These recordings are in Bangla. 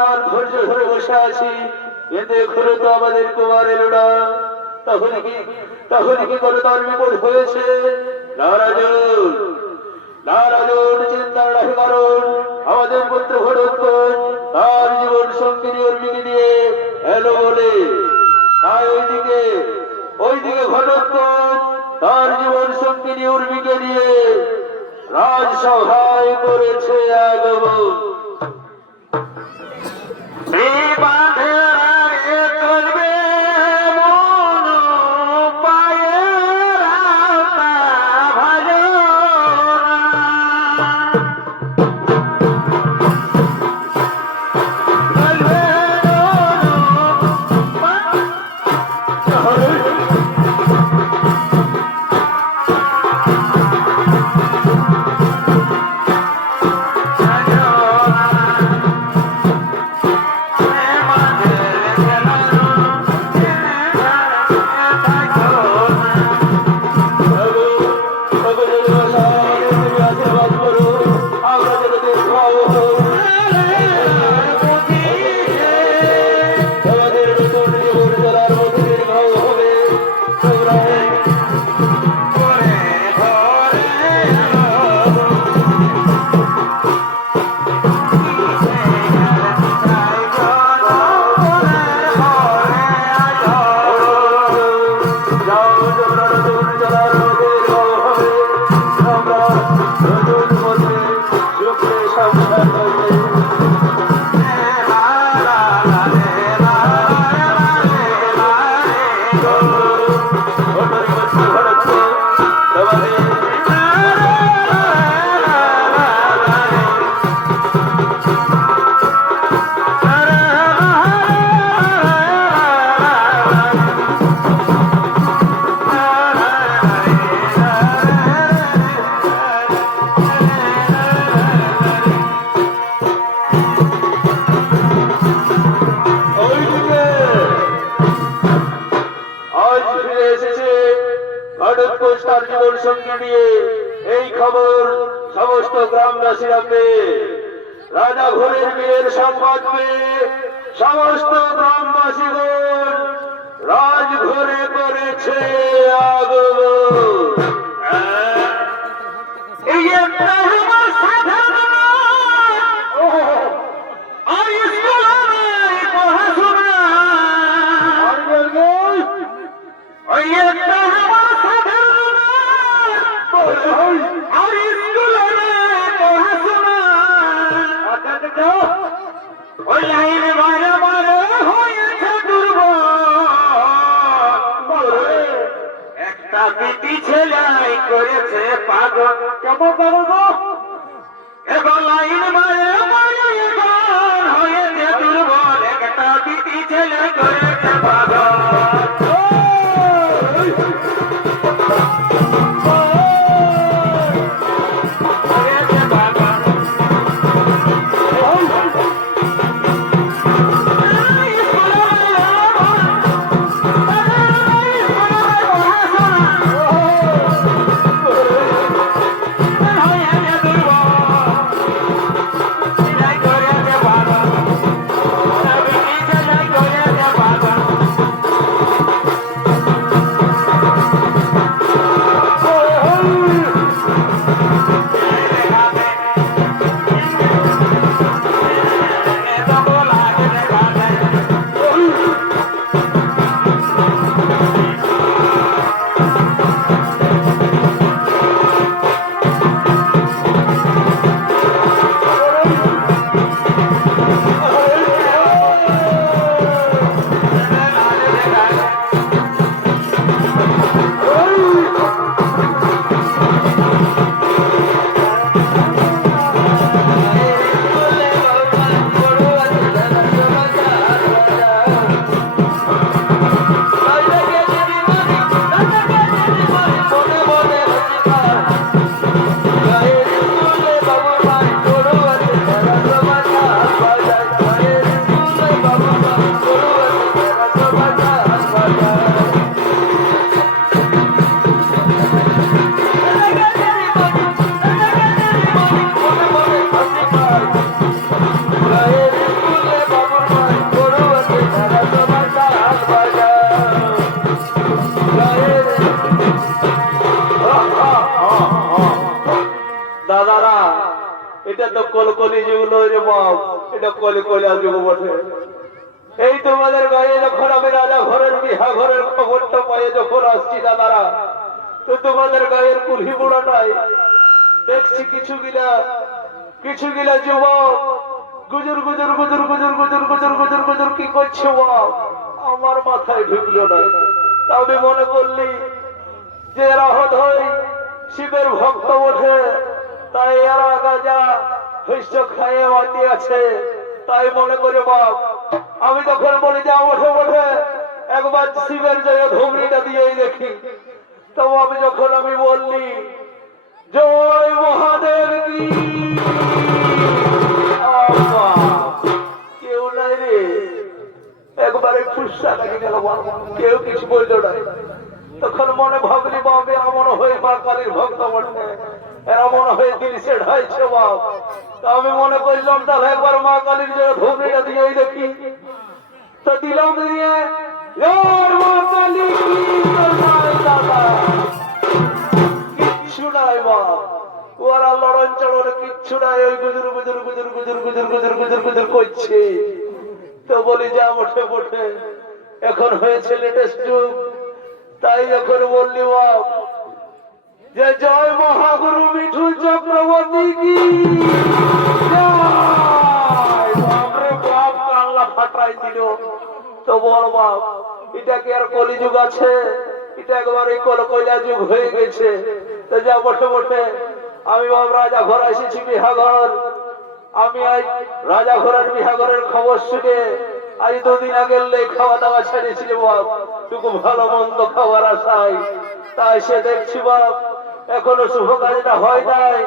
আমরা ধৈর্য ধরে বসে আছি। কিন্তু এখনও তো আমাদের কুমার এলো না। তাহলে কি? তাহলে কি করে তার বিপদ হয়েছে? জীবন বলে। তাই ওইদিকে ওইদিকে তার জীবন নিয়ে রাজসভায় করেছে আগমন। এই বাঁধের করেছে আগমন এই পিছে যাই করেছে পাগল। কেমন পাগল এবার লাইন মারে মারে গান হয়েছে দুর্বল। একটা বিপি ছেলে করেছে পাগল। Oh এটা তো কলকলি যুগ নয় রে বাপ। এটা কলি কলা যুগ বটে। এই তোমাদের গায়ে যখন আমি রাজা ঘরের বিহা ঘরের খবরটা পাই যখন আসছি দাদারা, তো তোমাদের গায়ের কুলহি বুড়াটাই দেখছি কিছু গিলা কিছু গিলা যুবক গুজুর গুজুর গুজুর গুজুর গুজুর গুজুর গুজুর গুজুর কি করছে আমার মাথায় ঢুকলো না। তা আমি মনে করলি, যে রাহত হই শিবের ভক্ত ওঠে তাই এরা গাজা হইস্য খাইয়ে আছে। তাই মনে করে বাপ আমি তখন বলি যা ওঠে ওঠে একবার শিবের জায়গায় ধুমরিটা দিয়েই দেখি। তবু আমি যখন আমি বললি, জয় মহাদেব কেউ নাই রে। একবারে ফুসা লাগে গেল কেউ কিছু বলল না তখন মনে ভাবলি বাবা মনে হয়ে মা কালীর ভক্ত বটে। এরা মনে হয়ে দিল সে ঢাইছে বাপ। তা আমি মনে করলাম, তাহলে একবার মা কালীর যে ধূপটা দিয়েই দেখি তো দিলাম দিয়ে বলি, যা ওঠে ওঠে এখন হয়েছে লেটেস্ট যুগ। তাই যখন বললি, বাপ যে জয় মহাগুরু মিঠুন চক্রবর্তী কি? ফাটাই দিল। তো বল বাপ, এটা কি আর কলিযুগ আছে? এটা একবারে কলকইলা যুগ হয়ে গেছে। তো যা, বসে বসে। আমি বাপ রাজা ঘর এসেছি বিহাঘর আমি আজ রাজা ঘরের বিহাঘরের খবর শুনে আজ দুদিন আগে খাওয়া দাওয়া ছেড়েছিল বাপ। টুকু ভালো মন্দ খাবার আশায়। তাই সে দেখছি বাপ এখনও শুভ কাজটা হয় নাই,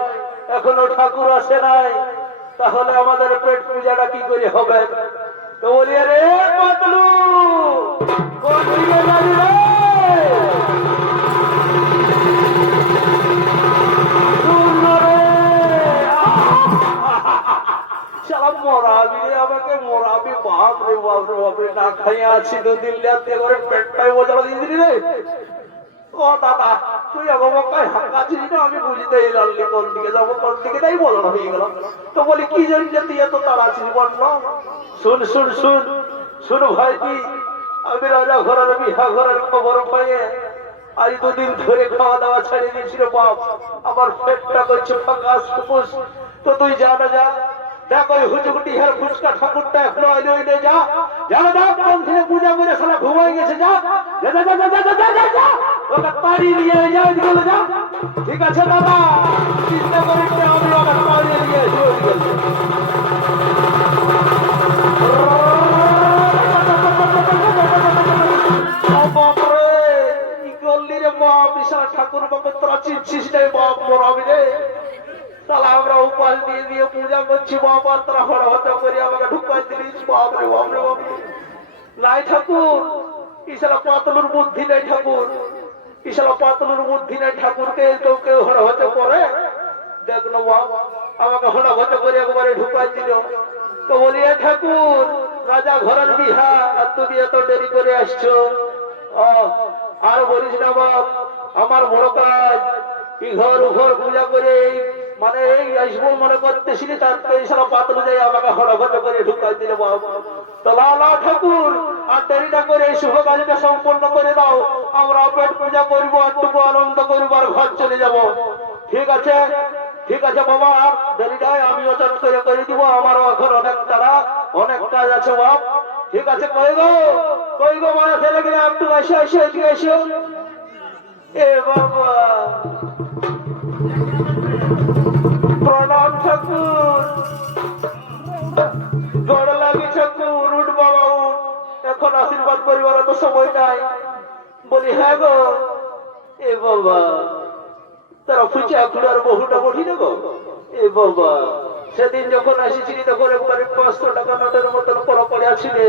এখনও ঠাকুর আসে নাই, তাহলে আমাদের পেট পূজাটা কি করে হবে? তো আমাকে মরাবি, বাপ রে বাপ রে বাপ রে, না খাইয়া আছি দুদিন লেতে করে পেটটাই বোঝানো দিয়ে দিলি রে। ও দাদা তুই না আমি কোন দিকে যাব, কোন দিকে হয়ে গেল তো বলি, কি জানি এত তাড়া আছিস বল শুন শুন শুন শুন ভাই আমি রাজা ঘরের বিহা ঘরের খবর আজ দুদিন ধরে খাওয়া দাওয়া ছেড়ে দিয়েছিল বাপ। আমার পেটটা করছে ফাঁকা তো তুই যা না যা দেখ হুচুকুটি হের ফুচকা ঠাকুরটা এখনও আইলে যা। জানো যা কোন থেকে পূজা করে ঘুমাই গেছে, যা। যা যা যা যা যা ওকে নিয়ে যা ঠিক আছে দাদা চিন্তা করিস না আমি ওকে পাড়ি নিয়ে বাপ বিশাল ঠাকুর বাবা তোরা চিনছিস রে বাপ মরাবি রে। তাহলে আমরা উপাস দিয়ে দিয়ে পূজা করছি বাবা তোরা হড় হতে করে আমাকে ঢুকাই দিলিস বাপ রে বাপ রে বাপ রে। নাই ঠাকুর ইসারা পাতলুর বুদ্ধি নেই ঠাকুর। ইসারা পাতলুর বুদ্ধি নেই ঠাকুরকে কেউ কেউ হড় হতে করে। দেখল আমাকে হড় হতে করে একবারে ঢুকাই দিল। তো বলি ঠাকুর, রাজা ঘরের বিহা আর তুমি এত দেরি করে আসছো? আর বলিস না বাপ, আমার বড় কাজ ঘর ঘর পূজা করে মানে এই আসব মনে করতেছিলি, তার তো এই সারা পাতল যাই আমাকে হড়ঘট করে ঢুকাই দিলে তো লালা ঠাকুর, আর দেরিটা করে এই শুভ কাজটা সম্পন্ন করে দাও। আমরা পেট পূজা করব, একটুকু আনন্দ করব, আর ঘর চলে যাব। ঠিক আছে? ঠিক আছে বাবা, আর আমিও চট করে করে দিব, আমারও এখন অনেক তারা অনেক কাজ আছে বাপ। ঠিক আছে, কই গো? কই গো মারা ছেলে গেলে একটু এসে এসে, এদিকে এসো। এ বাবা। ঠাকুর। গড় লাগি ঠাকুর উঠ বাবা। উঠ এখন আশীর্বাদ করিবার তো সময় নাই। বলি হ্যাঁ গো। এ বাবা, তারা ফুচা খুঁড়ার বহুটা না গো? এ বাবা, সেদিন যখন আসিছিলি তখন একবারে পাঁচশো টাকা নোটের মতন পড়া পড়ে আসিলে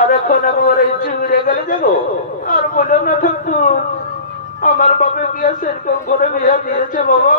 আর এখন একবারে চুরে গেলে যাব আর বলো না ঠাকুর, আমার বাপে বিয়ে সেরকম করে বিয়ে দিয়েছে বাবা।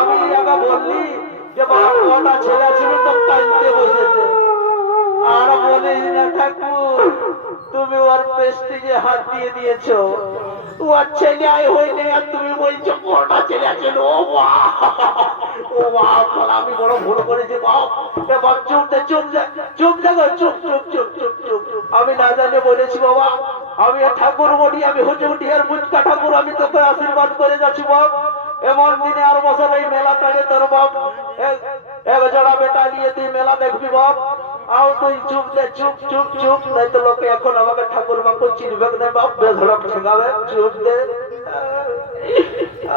আমি আগে বললি যে কটা ছেলে ছিল তো কাঁদতে বসেছে। আর বলিস না তুমি ওর পেস্টিজে হাত দিয়ে দিয়েছ। ওর ছেলে আয় হয়নি আর তুমি বলছো, কটা ছেলে আছে ও মা ও মা আমি বড় ভুল করেছি, বাপ। এ বাপ, চুপ দে চুপ দে চুপ দে চুপ চুপ চুপ চুপ চুপ। আমি না জানে বলেছি, বাবা। আমি ঠাকুর বলি আমি হুজুর আর মুচকা ঠাকুর, আমি তোকে আশীর্বাদ করে যাচ্ছি, বাপ। এমন দিনে আর বছর এই মেলা টানে তোর বাপ এক জোড়া বেটা নিয়ে তুই মেলা দেখবি, বাপ। আও তুই চুপ দে, চুপ চুপ চুপ। নাই তো লোকে এখন আমাকে ঠাকুর বাপ চিনবে না বাপ বেধড়ক ঠেকাবে। চুপ দে।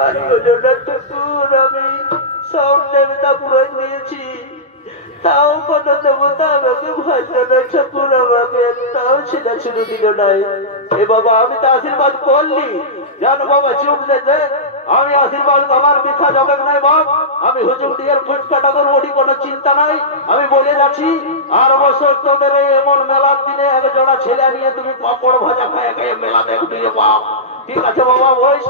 আর ওজনের ঠাকুর আমি সব দেবতা পুরো দিয়েছি। তাও কোন দেবতা আমাকে ভাষা ঠাকুর আমাকে। তাও ছেলে শুরু দিল নাই। এ বাবা, আমি তো আশীর্বাদ করলি। জানো বাবা, চুপ দে দে। আমি আশীর্বাদ, আমার মিথ্যা জগৎ নাই বাপ। আমি হুজুর দিয়ার ফুটকাটা করব, ওটি কোনো চিন্তা নাই। আমি বলে যাচ্ছি, আর বছর তোদের এই এমন মেলার দিনে এক জোড়া ছেলে নিয়ে তুমি পাপড় ভাজা খায় খায় মেলা দেখবি বাপ। ঠিক আছে বাবা বইস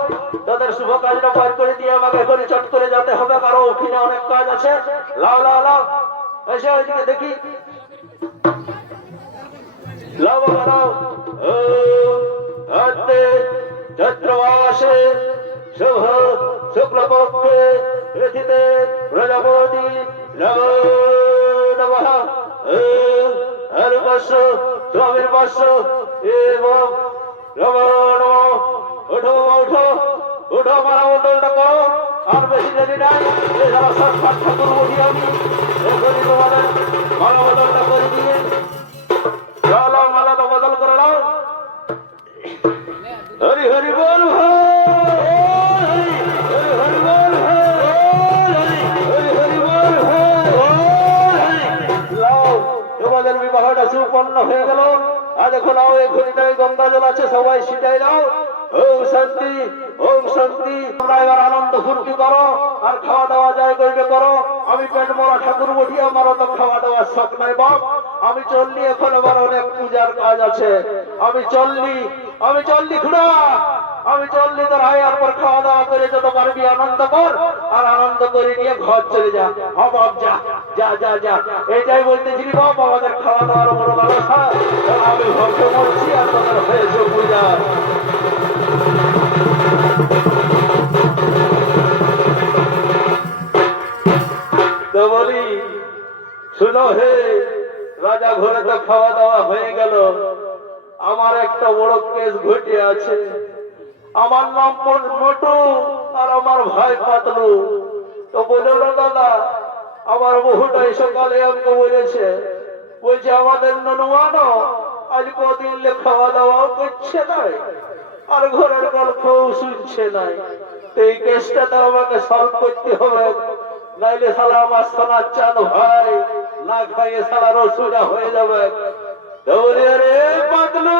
তোদের শুভ কাজটা পার করে দিয়ে আমাকে এখনই চট করে যেতে হবে কারণ ওখানে অনেক কাজ আছে। লাও লাও লাও। এসে ওইদিকে দেখি। লাও, বাবা, লাও। ও, হাতে চৈত্রমাসে শুভ শুক্লপক্ষে ঋতিতে প্রজাপতি নব নমঃ ও স্বামীর বর্ষ এবং নম নম ওঠো ওঠো ওঠো মারা করো আর বেশি দেরি নাই এই যারা বলি আমি এখনই তোমাদের মারা করে দিয়ে চলো মালাটা বদল করে নাও হরি হরি বল হরি তোমাদের বিবাহটা সুপন্ন হয়ে গেল। আর দেখো লাও এই ঘড়িটায় গঙ্গা জল আছে, সবাই সিটাই দাও। ওম শান্তি ওম শান্তি। তোমরা এবার আনন্দ ফুর্তি করো, আর খাওয়া দাওয়া যায় করবে করো। আমি পেট মরা ঠাকুর বটি আমার তো খাওয়া দাওয়ার শখ নাই বাপ। আমি চললি, এখন এবার অনেক পূজার কাজ আছে। আমি চললি আমি চললি খুড়া। আমি চললি তোর হাই আর পর খাওয়া দাওয়া করে যত পারবি আনন্দ কর, আর আনন্দ করে নিয়ে ঘর চলে যা। বাপ, যা যা যা যা। এটাই বলতেছিলি বাপ, আমাদের খাওয়া দাওয়ার বড় ব্যবস্থা আমি ভক্ত করছি আর তোদের হয়েছে পূজা। বলি, শুনো হে, রাজা ঘরে তো খাওয়া দাওয়া হয়ে গেল। আমার একটা বড় কেস ঘটে আছে। আমার নাম মোটু আর আমার ভাই পাতলু। তো বলে দাদা, আমার বহুটাই সকালে আমাকে বলেছে, বলছে, আমাদের ননুয়ানো আজ কদিন খাওয়া দাওয়াও করছে নাই আর ঘরের গল্পও শুনছে নাই। এই কেসটা তো আমাকে সলভ করতে হবে। নাইলে সালা আমার সোনার চাঁদ ভাই না খাইয়ে সালা রসুরা হয়ে যাবে। দৌড়ে রে পাতলু!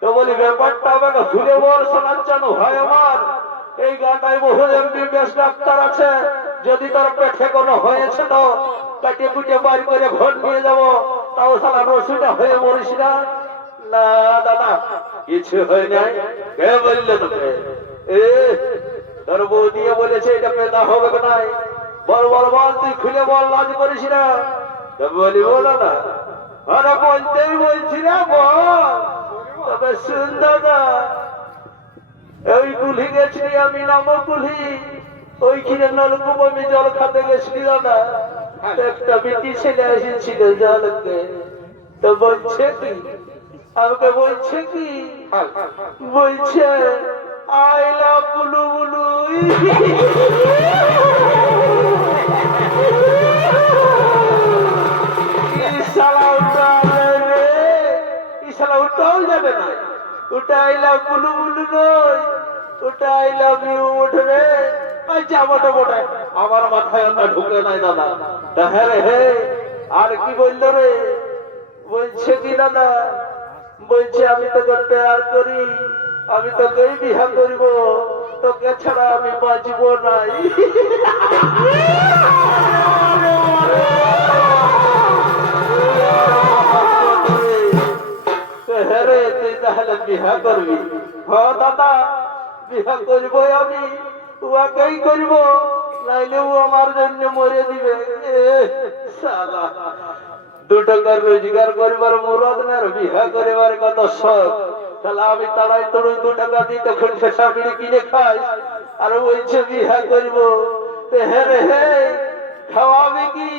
তো বলি, ব্যাপারটা আমাকে ভুলে বল, শোনার জন্য হয় আমার। এই গানটায় বহু এমবিবিএস ডাক্তার আছে। যদি তোর পেটে কোনো হয়েছে তো কাটে কুটে বাড়ি করে ঘর নিয়ে যাব। তাও সালা রসুটা হয়ে মরিস না। না, দাদা, কিছু হয় নাই। কে বলল তোকে? এ, তোর বউ দিয়ে বলেছে এটা পেদা হবে নাই? বল বল বল, তুই খুলে বল, লাজ করিস না। বলি, বলো না আরে বলতেই বলছি না, বল। তবে শুন দাদা। ওই কুলি গেছি আমি নাম কুলি ওইখানে নলকূপ আমি জল খাতে গেছিল জলকে। তো বলছে কি, আমাকে বলছে কি, বলছে, আই লাভ বুলু বুলু। উঠাও যাবে না। ওটা আই লাভ বুলু বুলু নয়, ওটা আই লাভ উঠবে আচ্ছা মোটা মোটা আমার মাথায় না ঢুকে নাই দাদা। তা হ্যাঁ হে, আর কি বলল রে? বলছে কি দাদা? বলছে, আমি তোকে আর করি, আমি তো তোকেই বিহা করিব। তোকে ছাড়া আমি বাঁচবো নাই তাহলে বিহা করবি? হ দাদা বিহা করব আমি। উহাকেই করব? নাইলে ও আমার জন্য মরে দিবে। এ, শালা। দু টাকার রোজগার করবার মুরদ না বিহা করিবার কত শখ। তাহলে আমি তাড়াই তড়ুই দু টাকা দিই তখন ফেসা বিড়ি কিনে খাই। আর বলছে বিহা করব হে রে হে খাওয়াবি কি?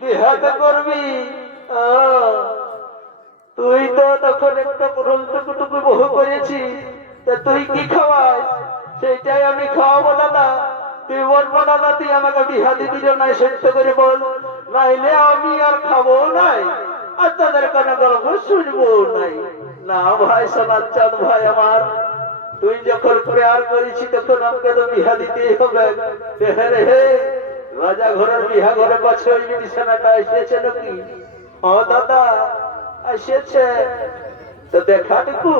বিহা তো করবি? আহ। তুই তো তখন একটা পুরুল টুকু বহু করেছি তা তুই কি খাওয়াই সেইটাই আমি খাওয়াবো দাদা। তুই বলব দাদা, তুই আমাকে বিহা দিবি যে নাই সত্য করে বল। নাইলে আমি আর খাব নাই, আর তাদের কোনো গল্প শুনব নাই। না ভাই, সোনার চাঁদ ভাই আমার, তুই যখন প্রেয়ার করেছি তখন আমাকে তো বিহা দিতেই হবে। হে রাজা ঘরের বিহা ঘরে পাচ্ছে ওই বিছানাটা এসেছে নাকি? ও দাদা। এসেছে তো দেখা দেখু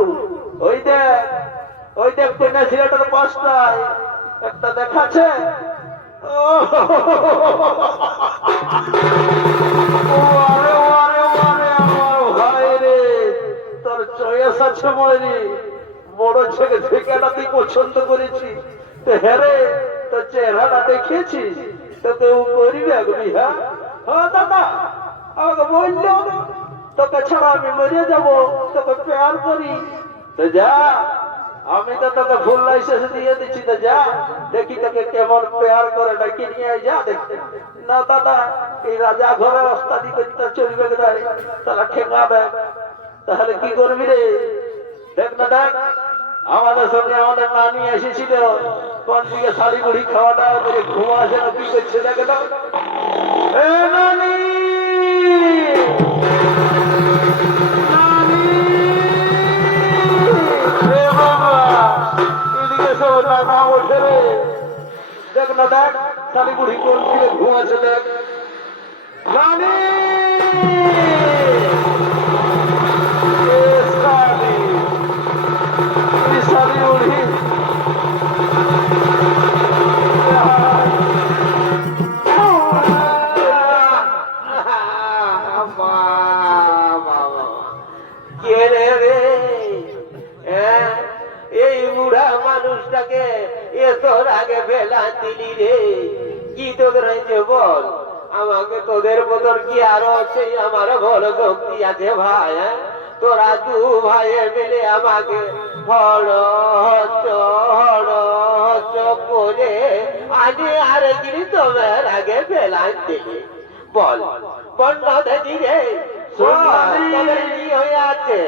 ওই দেখ ওই দেখ, কন্যা ছেলেটার পাশটায় একটা দেখাচ্ছে। তোর চয়েস আছে ময়রি বড় ছেলে ছেলেটা তুই পছন্দ করেছি তো হ্যাঁ রে, তোর চেহারাটা দেখেছিস? তোকে ও করবি হ্যাঁ হ্যাঁ দাদা, আমাকে বলল। তোকে ছাড়া আমি মরে যাব, তোকে প্রেয়ার করি। তো যা, আমি তো তোকে ফুল লাইসেন্স দিয়ে দিচ্ছি, তো যা, দেখি তোকে কেমন প্রেয়ার করে ডাকি নিয়ে যা দেখতে। না, দাদা, এই রাজা ঘরে ওস্তাদি করতে চলবে তারা ঠেকাবে তাহলে কি করবি রে? দেখ না, দেখ, আমাদের সঙ্গে আমাদের নানি এসেছিল। কোন দিকে শাড়ি মুড়ি খাওয়া দাওয়া করে ঘুমা আসে না, কি করছে, দেখে দাও নানি! সব টাকা ওঠে রে। দেখ না দেখ কালী বুড়ি কোন ছিল ঘুম আছে দেখ নানি রে কি তোদের হয়েছে বল? আমাকে তোদের মতন কি আরও সেই আমার বল শক্তি আছে ভাই হ্যাঁ? তোরা দু ভাই মিলে আমাকে হড় হচ্ছ হড় করে আগে আর গিরি তোমার আগে বেলা দিলি। বল বল নদী রে? কি হয়ে আছে?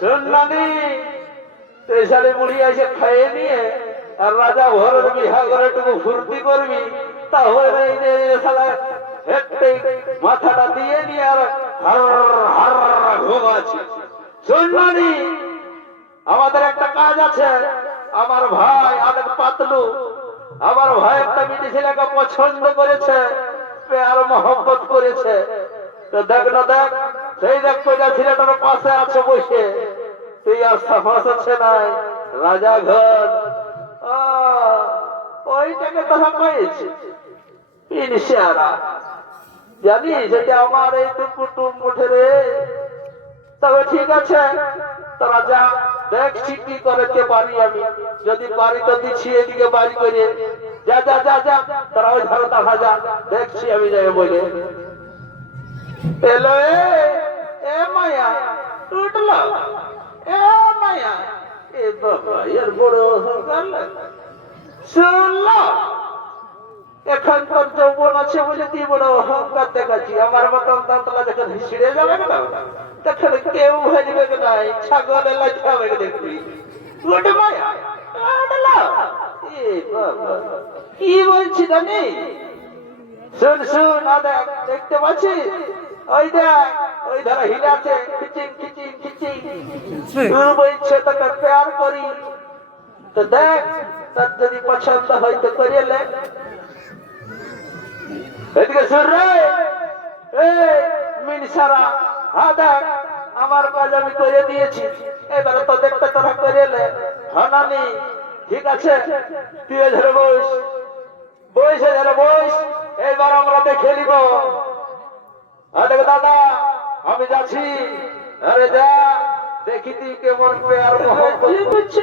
শোন তুই শাড়ি মুড়ি এসে খাইয়ে নিয়ে আর রাজা ঘরের বিহা করে টুকু ফুর্তি করবি তাহলে এই যে শালা হেঁটে মাথাটা দিয়ে নিয়ে আর হার হার ঘুমাচ্ছি শোন নানি আমাদের একটা কাজ আছে। আমার ভাই আরেক পাতলু আমার ভাই একটা বিটি ছেলেকে পছন্দ করেছে আর মহব্বত করেছে। তো দেখ না দেখ সেই দেখ কইটা ছেলেটার পাশে আছে বসে। তুই আর সাহস আছে নাই রাজা ঘর আহ, ওইটাকে তোরা পেয়েছি জানিস এটা আমার এই কুটুম উঠে তবে ঠিক আছে, তোরা যা দেখছি কি করতে পারি আমি। যদি পারি তো দিচ্ছি এদিকে বাড়ি করে। যা যা যা যা, তোরা ওই ধারে দেখা যা দেখছি আমি যাই বলে। এলো এ মায়া, উঠল। এ মায়া, এ বাবা, এর বড় সরকার শুনলো এখন তোর যৌবন আছে বলে তুই বড় অহংকার দেখাচ্ছি। আমার মতন দাঁতলা যখন ছিঁড়ে যাবে না। তখন কেউ ভেজবে নাই ছাগলের লাগে হবে দেখবি? ওটা মায়া কি বলছি জানি? শুন শুন দেখ দেখতে পাচ্ছিস ওই দেখ ওই ধরো হিলাছে খিচিং খিচিং খিচিং। বলছে তোকে প্যার করি। তো দেখ তার যদি পছন্দ হয় তো এদিকে শুন রে। এই মিনসারা হ্যাঁ আমার কাজ আমি করে দিয়েছি। এবারে তো দেখতে তোরা করে লে হানানি, ঠিক আছে তুই ধরে বস বসে ধরে বস এবার আমরা দেখে নিব। আরে দাদা, আমি যাচ্ছি। আরে যা, দেখি তুই কেমন পেয়ার মহব্বত। করছে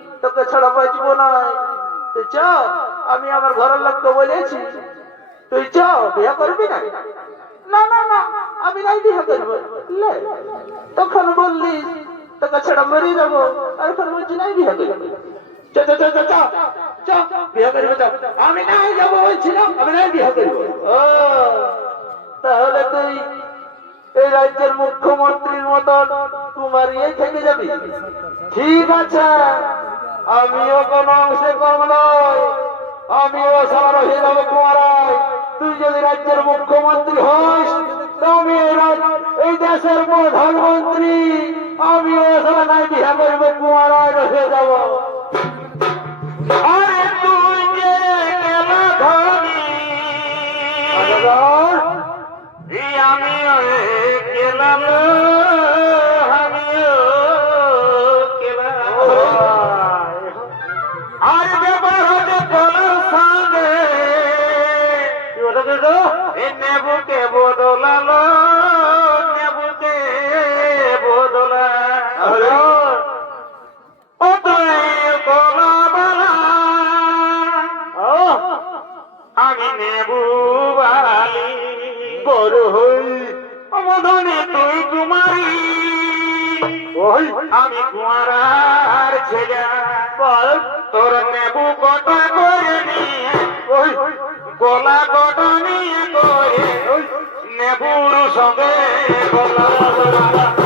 তোকে ছাড়া বাঁচবো না তুই চ, আমি আমার ঘরের লোককে বলেছি। তুই চ, বিয়ে করবি না? না না না, আমি নাই বিয়ে করব তখন বললি, তোকে ছাড়া মরে যাব। আর এখন বলছি নাই বিয়ে করব চ বিয়ে আমি যাব বলছিলাম করব ও, তাহলে তুই এই রাজ্যের মুখ্যমন্ত্রীর মতন তোমার ইয়ে থেকে যাবি। ঠিক আছে। আমিও কোন অংশে কম নয়। আমিও সারা হয়ে যাব কুমারায় তুই যদি রাজ্যের মুখ্যমন্ত্রী হস আমি এই দেশের প্রধানমন্ত্রী। সারা নাই বিহা করব কুমারায় রহে যাব। আরে তুই যে ধনী এই আমিও আমি নেবু বালি বড় হই তুই ওই আমি কুমারার বল তোর নেবু কটা করে ওই গোলা কটা নিয়ে নেবুর সঙ্গে গোলা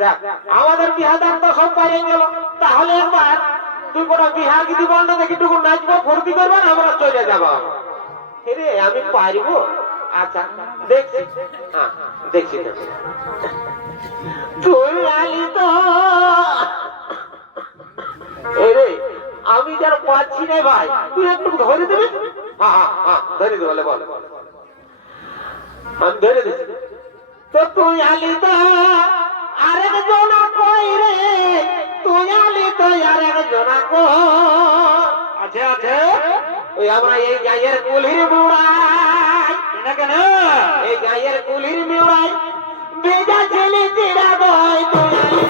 দেখ, আমাদের বিহাদার তো সব বাইরে গেল। তাহলে একবার তুই কোনো বিহা গিদি বন্ধ দেখি টুকু নাচবো, ফুর্তি করব, না আমরা চলে যাব? আমি পারব? আচ্ছা দেখছি। হ্যাঁ দেখছি আমি যার পাচ্ছি না ভাই, তুই একটু ধরে দেবে? হ্যাঁ হ্যাঁ হ্যাঁ ধরে দেবো বল। আমি ধরে তো জনা কই রে? তো জনা আছে আমরা এই গায়ের কুলির মুড়াই। কেন কেন? এই গায়ের কুলির মুড়াই। বেজা ছেলে চিরা দই তুই আলি